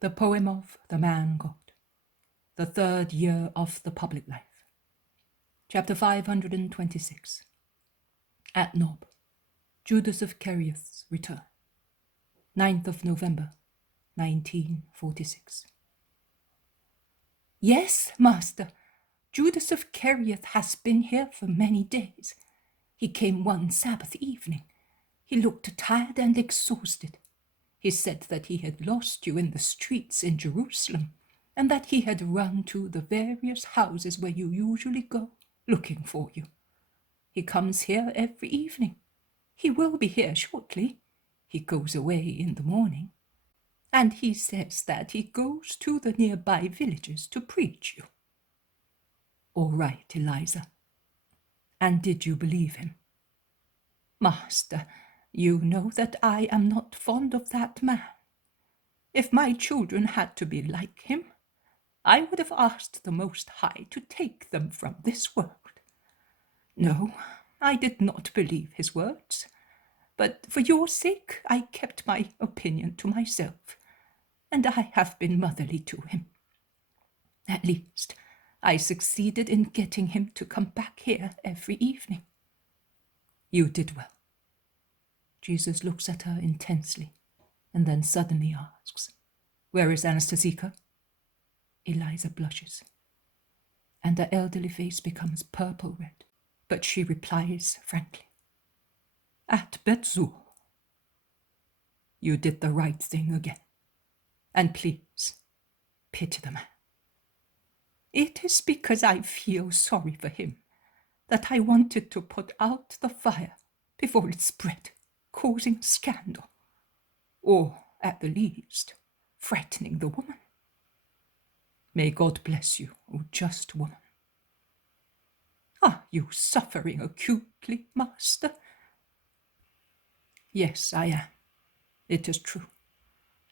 The poem of the man God, the third year of the public life. Chapter 526. At Nob, Judas of Kerioth's return. 9th of November, 1946. Yes, master, Judas of Kerioth has been here for many days. He came one Sabbath evening. He looked tired and exhausted. He said that he had lost you in the streets in Jerusalem, and that he had run to the various houses where you usually go, looking for you. He comes here every evening. He will be here shortly. He goes away in the morning. And he says that he goes to the nearby villages to preach you. All right, Eliza. And did you believe him? Master, you know that I am not fond of that man. If my children had to be like him, I would have asked the Most High to take them from this world. No, I did not believe his words, but for your sake I kept my opinion to myself, and I have been motherly to him. At least, I succeeded in getting him to come back here every evening. You did well. Jesus looks at her intensely, and then suddenly asks, Where is Anastasika? Eliza blushes, and her elderly face becomes purple red, but she replies frankly, At Betzur. You did the right thing again, and please, pity the man. It is because I feel sorry for him that I wanted to put out the fire before it spread, causing scandal, or, at the least, frightening the woman. May God bless you, O just woman. Are you suffering acutely, master? Yes, I am. It is true.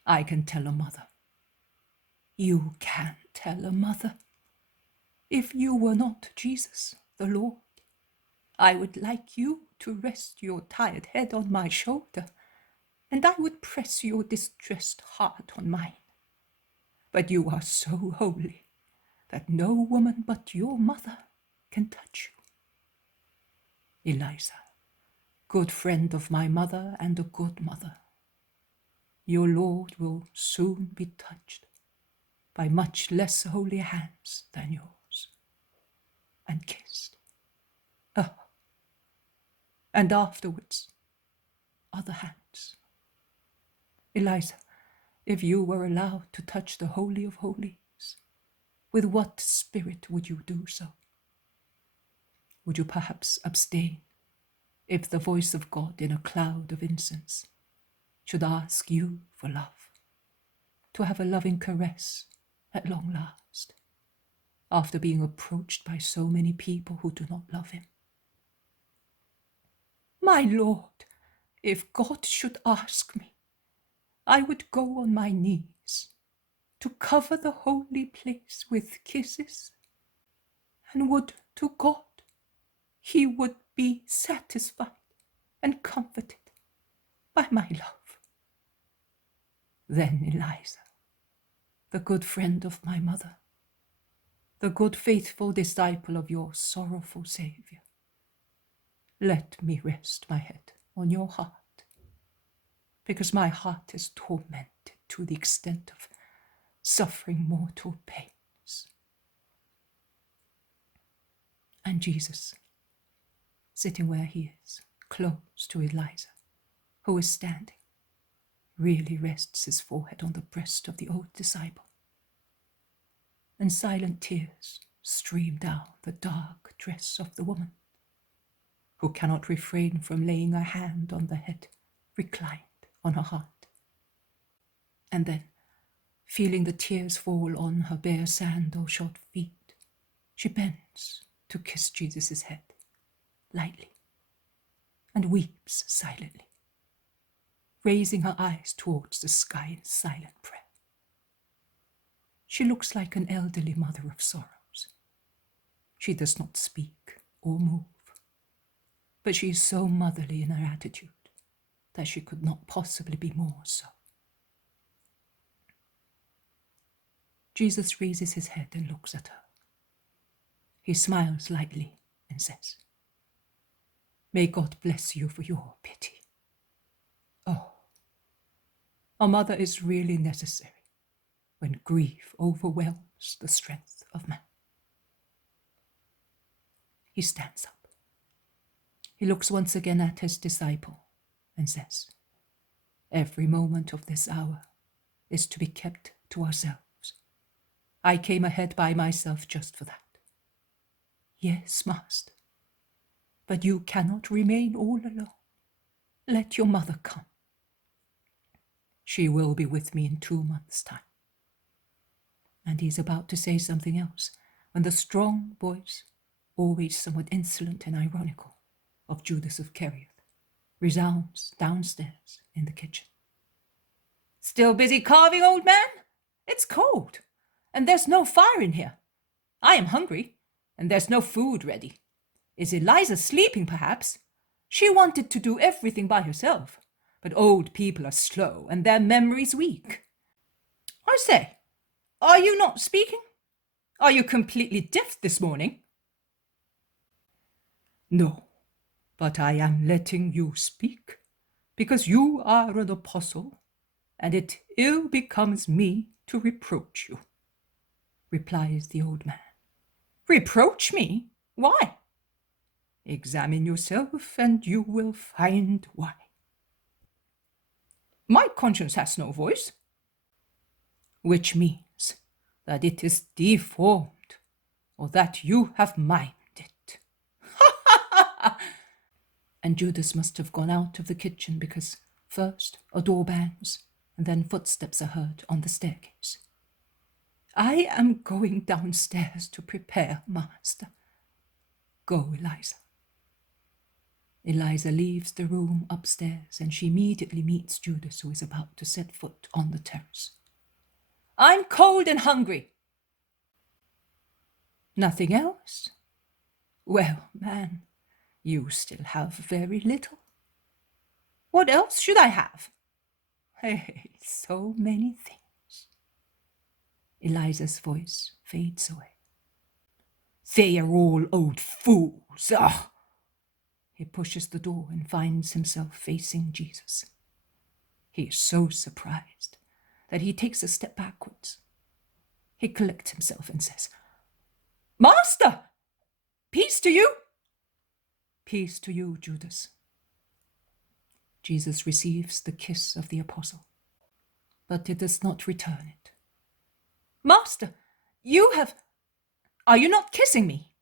I can tell a mother. You can tell a mother. If you were not Jesus, the Lord, I would like you to rest your tired head on my shoulder, and I would press your distressed heart on mine. But you are so holy that no woman but your mother can touch you. Eliza, good friend of my mother and a good mother, your Lord will soon be touched by much less holy hands than yours, and kissed. Oh, and afterwards, other hands. Eliza, if you were allowed to touch the Holy of Holies, with what spirit would you do so? Would you perhaps abstain if the voice of God in a cloud of incense should ask you for love, to have a loving caress at long last, after being approached by so many people who do not love him? My Lord, if God should ask me, I would go on my knees to cover the holy place with kisses, and would to God he would be satisfied and comforted by my love. Then Eliza, the good friend of my mother, the good faithful disciple of your sorrowful Saviour, let me rest my head on your heart, because my heart is tormented to the extent of suffering mortal pains. And Jesus, sitting where he is, close to Eliza, who is standing, really rests his forehead on the breast of the old disciple, and silent tears stream down the dark dress of the woman, who cannot refrain from laying her hand on the head reclined on her heart. And then, feeling the tears fall on her bare sandal-shod feet, she bends to kiss Jesus' head, lightly, and weeps silently, raising her eyes towards the sky in silent prayer. She looks like an elderly mother of sorrows. She does not speak or move, but she is so motherly in her attitude that she could not possibly be more so. Jesus raises his head and looks at her. He smiles lightly and says, "May God bless you for your pity. Oh, a mother is really necessary when grief overwhelms the strength of man." He stands up. He looks once again at his disciple and says, "Every moment of this hour is to be kept to ourselves. I came ahead by myself just for that." "Yes, Master, but you cannot remain all alone. Let your mother come." "She will be with me in 2 months' time." And he's about to say something else when the strong voice, always somewhat insolent and ironical, of Judas of Kerioth resounds downstairs in the kitchen. "Still busy carving, old man? It's cold, and there's no fire in here. I am hungry, and there's no food ready. Is Eliza sleeping, perhaps? She wanted to do everything by herself, but old people are slow, and their memory's weak. I say, are you not speaking? Are you completely deaf this morning?" "No, but I am letting you speak, because you are an apostle, and it ill becomes me to reproach you," replies the old man. "Reproach me? Why?" "Examine yourself, and you will find why." "My conscience has no voice." "Which means that it is deformed, or that you have mimed it." And Judas must have gone out of the kitchen because first a door bangs, and then footsteps are heard on the staircase. "I am going downstairs to prepare, Master. Go, Eliza." Eliza leaves the room upstairs, and she immediately meets Judas, who is about to set foot on the terrace. "I'm cold and hungry." "Nothing else? Well, man, you still have very little." "What else should I have?" "Hey, so many things." Eliza's voice fades away. "They are all old fools. Ah!" He pushes the door and finds himself facing Jesus. He is so surprised that he takes a step backwards. He collects himself and says, "Master, peace to you." "Peace to you, Judas." Jesus receives the kiss of the apostle, but he does not return it. "Master, are you not kissing me?"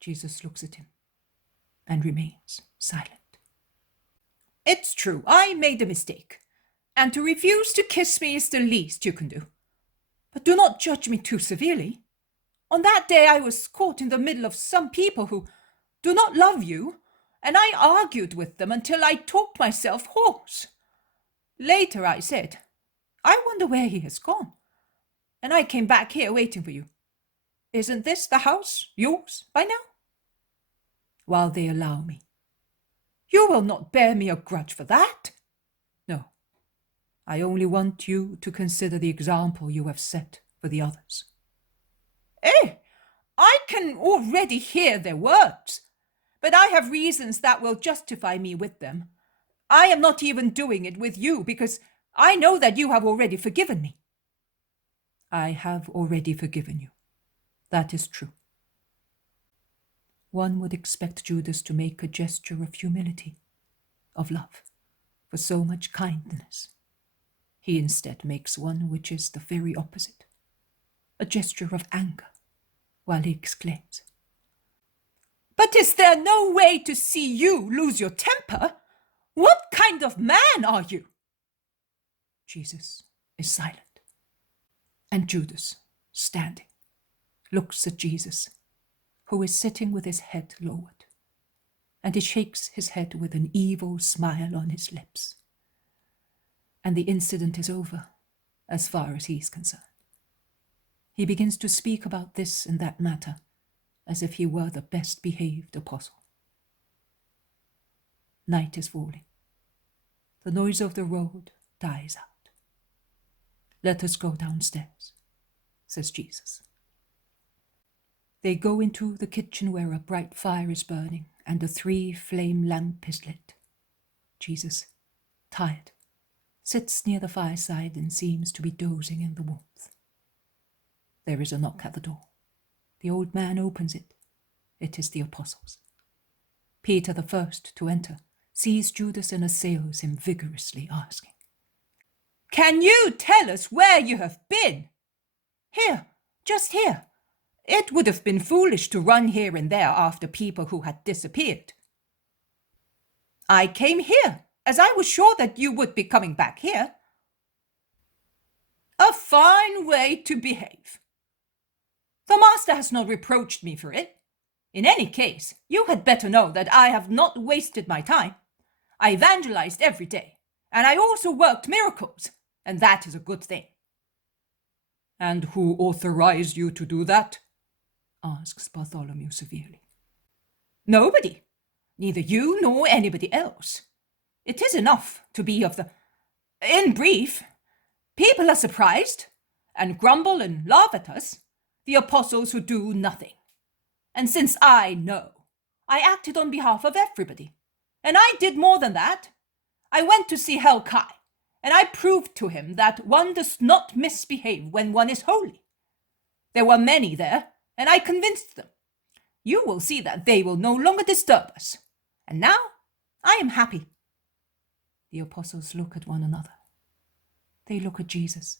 Jesus looks at him and remains silent. "It's true, I made a mistake, and to refuse to kiss me is the least you can do. But do not judge me too severely. On that day I was caught in the middle of some people who do not love you, and I argued with them until I talked myself hoarse. Later I said, 'I wonder where he has gone,' and I came back here waiting for you. Isn't this the house yours by now?" "While they allow me." "You will not bear me a grudge for that." "No, I only want you to consider the example you have set for the others." "Eh, I can already hear their words, but I have reasons that will justify me with them. I am not even doing it with you because I know that you have already forgiven me." "I have already forgiven you. That is true." One would expect Judas to make a gesture of humility, of love, for so much kindness. He instead makes one which is the very opposite, a gesture of anger, while he exclaims, "But is there no way to see you lose your temper? What kind of man are you?" Jesus is silent, and Judas, standing, looks at Jesus, who is sitting with his head lowered, and he shakes his head with an evil smile on his lips. And the incident is over, as far as he is concerned. He begins to speak about this and that matter, as if he were the best behaved apostle. Night is falling. The noise of the road dies out. "Let us go downstairs," says Jesus. They go into the kitchen where a bright fire is burning and a 3-flame lamp is lit. Jesus, tired, sits near the fireside and seems to be dozing in the warmth. There is a knock at the door. The old man opens it. It is the apostles. Peter, the first to enter, sees Judas and assails him vigorously, asking, "Can you tell us where you have been?" "Here, just here. It would have been foolish to run here and there after people who had disappeared." "I came here, as I was sure that you would be coming back here." "A fine way to behave. The master has not reproached me for it. In any case, you had better know that I have not wasted my time. I evangelized every day, and I also worked miracles, and that is a good thing." "And who authorized you to do that?" asks Bartholomew severely. "Nobody, neither you nor anybody else. It is enough to be of the... In brief, people are surprised and grumble and laugh at us, the apostles who do nothing. And since I know, I acted on behalf of everybody. And I did more than that. I went to see Helkai, and I proved to him that one does not misbehave when one is holy. There were many there, and I convinced them. You will see that they will no longer disturb us. And now I am happy." The apostles look at one another. They look at Jesus.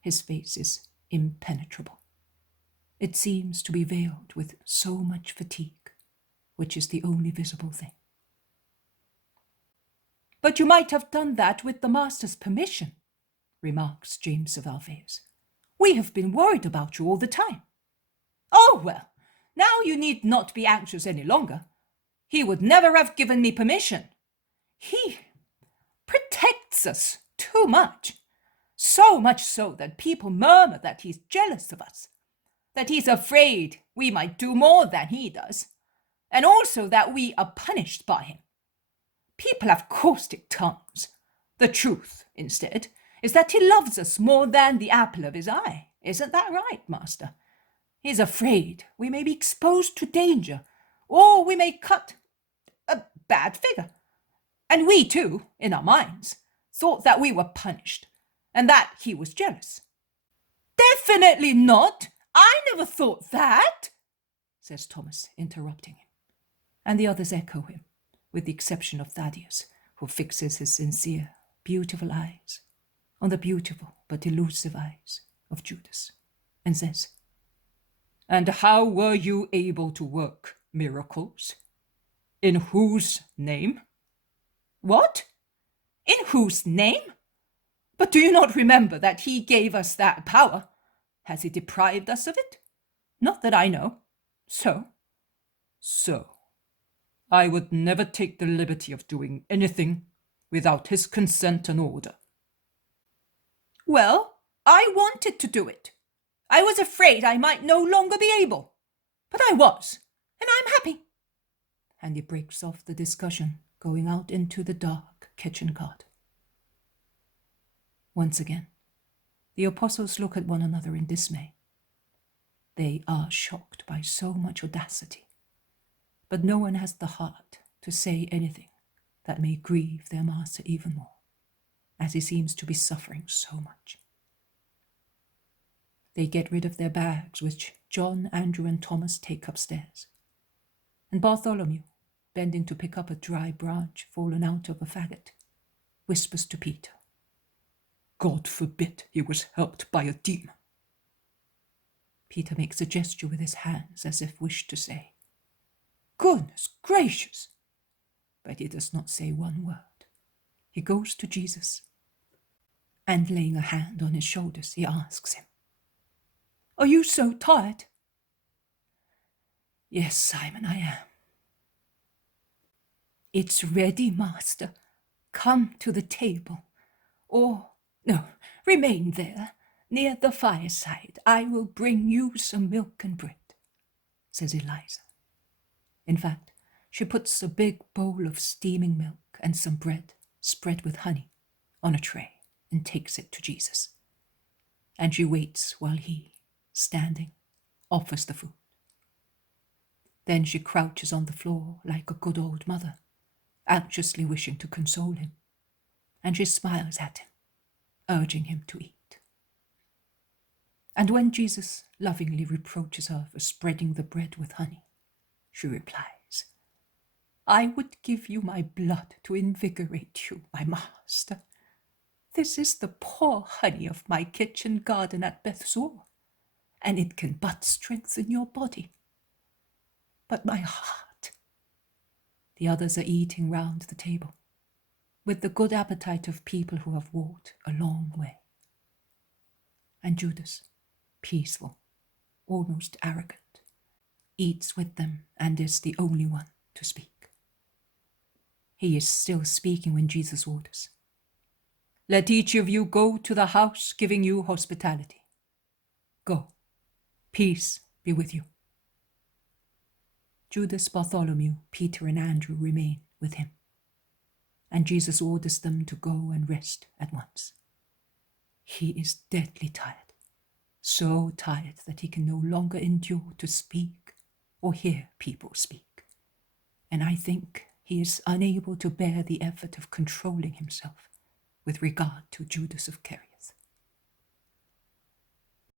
His face is impenetrable. It seems to be veiled with so much fatigue, which is the only visible thing. "But you might have done that with the master's permission," remarks James of Alphaeus. "We have been worried about you all the time." "Oh, well, now you need not be anxious any longer. He would never have given me permission. He protects us too much, so much so that people murmur that he's jealous of us, that he's afraid we might do more than he does, and also that we are punished by him. People have caustic tongues. The truth, instead, is that he loves us more than the apple of his eye. Isn't that right, Master? He's afraid we may be exposed to danger, or we may cut a bad figure. And we, too, in our minds, thought that we were punished, and that he was jealous." "Definitely not! I never thought that," says Thomas, interrupting him. And the others echo him, with the exception of Thaddeus, who fixes his sincere, beautiful eyes on the beautiful but elusive eyes of Judas, and says, "And how were you able to work miracles? In whose name?" "What? In whose name? But do you not remember that he gave us that power? Has he deprived us of it? Not that I know. So, I would never take the liberty of doing anything without his consent and order." "Well, I wanted to do it. I was afraid I might no longer be able. But I was, and I'm happy." And he breaks off the discussion, going out into the dark kitchen garden. Once again, the apostles look at one another in dismay. They are shocked by so much audacity, but no one has the heart to say anything that may grieve their master even more, as he seems to be suffering so much. They get rid of their bags, which John, Andrew, and Thomas take upstairs. And Bartholomew, bending to pick up a dry branch fallen out of a faggot, whispers to Peter, "God forbid he was helped by a demon." Peter makes a gesture with his hands as if wished to say, "Goodness gracious!" But he does not say one word. He goes to Jesus, and laying a hand on his shoulders, he asks him, "Are you so tired?" "Yes, Simon, I am." "It's ready, Master. Come to the table. Or, no, remain there, near the fireside. I will bring you some milk and bread," says Eliza. In fact, she puts a big bowl of steaming milk and some bread, spread with honey, on a tray and takes it to Jesus. And she waits while he, standing, offers the food. Then she crouches on the floor like a good old mother, anxiously wishing to console him, and she smiles at him, urging him to eat. And when Jesus lovingly reproaches her for spreading the bread with honey, she replies, "I would give you my blood to invigorate you, my master. This is the poor honey of my kitchen garden at Bethsur, and it can but strengthen your body. But my heart—" The others are eating round the table, with the good appetite of people who have walked a long way. And Judas, peaceful, almost arrogant, eats with them and is the only one to speak. He is still speaking when Jesus orders, "Let each of you go to the house giving you hospitality. Go, peace be with you." Judas, Bartholomew, Peter, and Andrew remain with him, and Jesus orders them to go and rest at once. He is deadly tired, so tired that he can no longer endure to speak or hear people speak, and I think he is unable to bear the effort of controlling himself with regard to Judas of Kerioth.